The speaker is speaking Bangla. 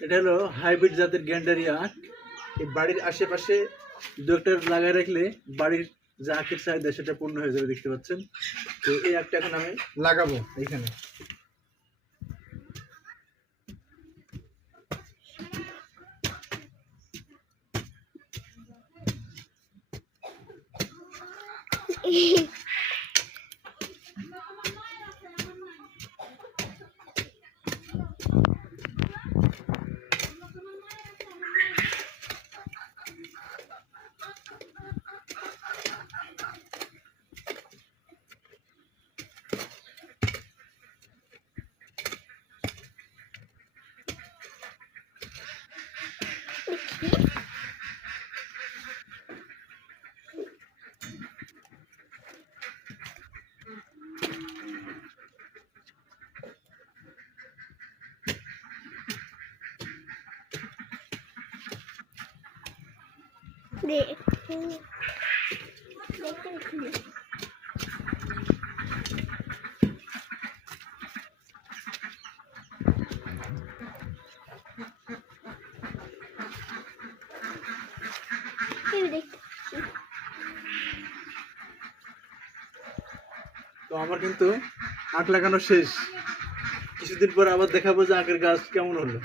এটা হলো হাইব্রিড জাতের গ্যান্ডারিয়া আখ। এই বাড়ির আশেপাশে দু একটা লাগায় রাখলে বাড়ির যে আখের চাহিদা সেটা পূর্ণ হয়ে যাবে, দেখতে পাচ্ছেন। তো এই আখটা এখন আমি লাগাবো এইখানে। তো আমার কিন্তু আখ লাগানো শেষ। কিছুদিন পর আবার দেখাবো যে আখের গাছ কেমন হলো।